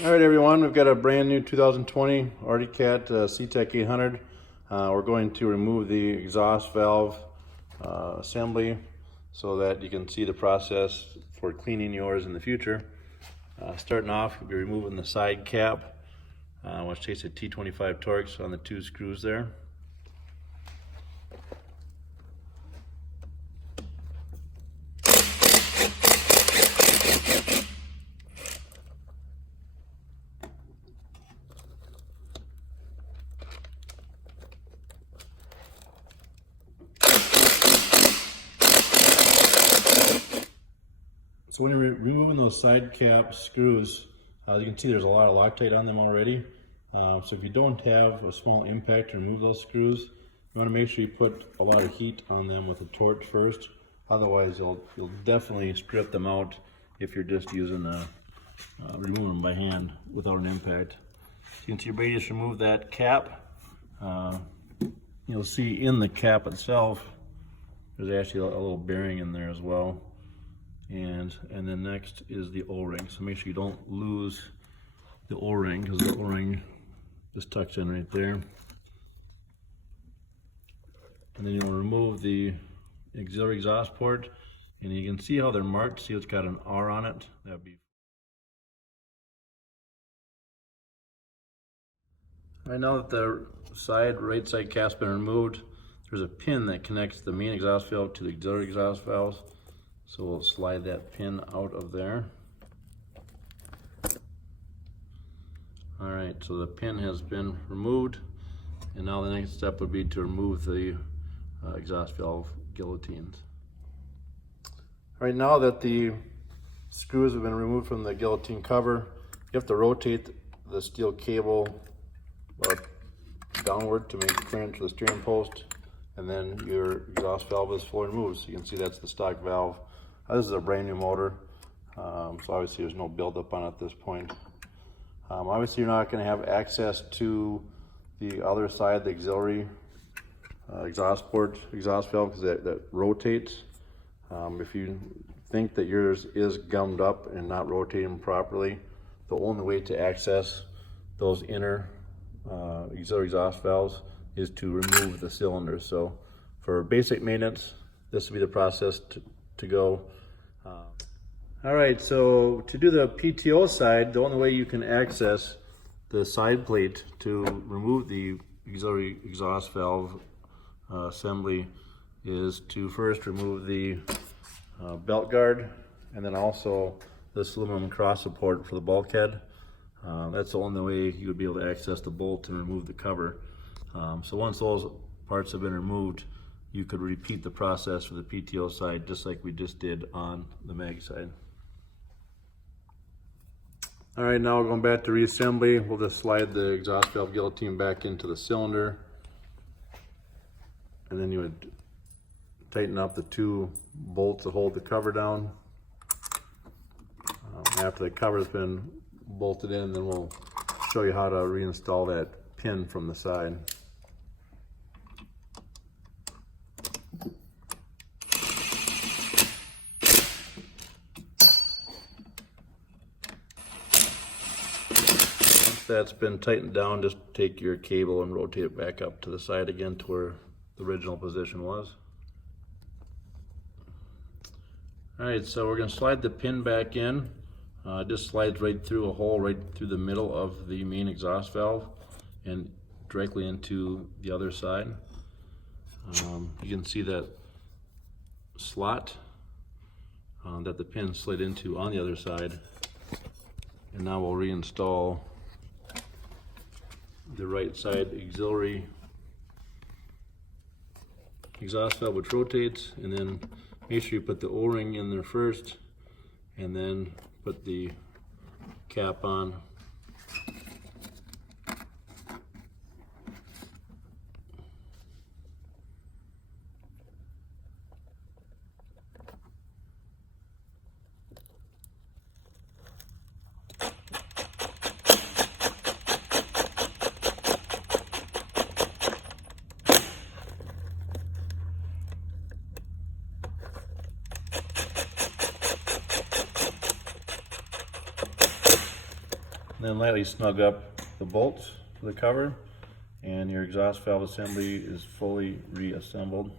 All right, everyone, we've got a brand new 2020 Articat C-tec 800. We're going to remove the exhaust valve assembly so that you can see the process for cleaning yours in the future. Starting off, we'll be removing the side cap, which takes a T25 Torx on the two screws there. So when you're removing those side cap screws, as you can see, there's a lot of Loctite on them already. So if you don't have a small impact to remove those screws, you want to make sure you put a lot of heat on them with a torch first. Otherwise, you'll definitely strip them out if you're just using removing them by hand without an impact. So you can see your buddy just remove that cap. You'll see in the cap itself, there's actually a little bearing in there as well. And then next is the O-ring. So make sure you don't lose the O-ring, because the O-ring just tucks in right there. And then you'll remove the auxiliary exhaust port, and you can see how they're marked. See, it's got an R on it. That'd be right. Now that the right side cap's been removed, there's a pin that connects the main exhaust valve to the auxiliary exhaust valves. So we'll slide that pin out of there. All right, so the pin has been removed, and now the next step would be to remove the exhaust valve guillotines. All right, now that the screws have been removed from the guillotine cover, you have to rotate the steel cable downward to make clearance for the steering post, and then your exhaust valve is fully removed. So you can see that's the stock valve. This is a brand new motor, so obviously there's no buildup on it at this point. Obviously you're not going to have access to the other side, the auxiliary exhaust valve, because that rotates. If you think that yours is gummed up and not rotating properly, the only way to access those inner auxiliary exhaust valves is to remove the cylinders. So for basic maintenance, this would be the process to go. All right, so to do the PTO side, the only way you can access the side plate to remove the auxiliary exhaust valve assembly is to first remove the belt guard, and then also this aluminum cross support for the bulkhead. That's the only way you would be able to access the bolt and remove the cover. So once those parts have been removed, you could repeat the process for the PTO side, just like we just did on the mag side. All right, now going back to reassembly, we'll just slide the exhaust valve guillotine back into the cylinder, and then you would tighten up the two bolts that hold the cover down. After the cover's been bolted in, then we'll show you how to reinstall that pin from the side. That's been tightened down, just take your cable and rotate it back up to the side again to where the original position was. All right, so we're going to slide the pin back in. Just slides right through a hole right through the middle of the main exhaust valve and directly into the other side. You can see that slot that the pin slid into on the other side. And now we'll reinstall the right side auxiliary exhaust valve, which rotates, and then make sure you put the O-ring in there first, and then put the cap on. then lightly snug up the bolts for the cover, and your exhaust valve assembly is fully reassembled.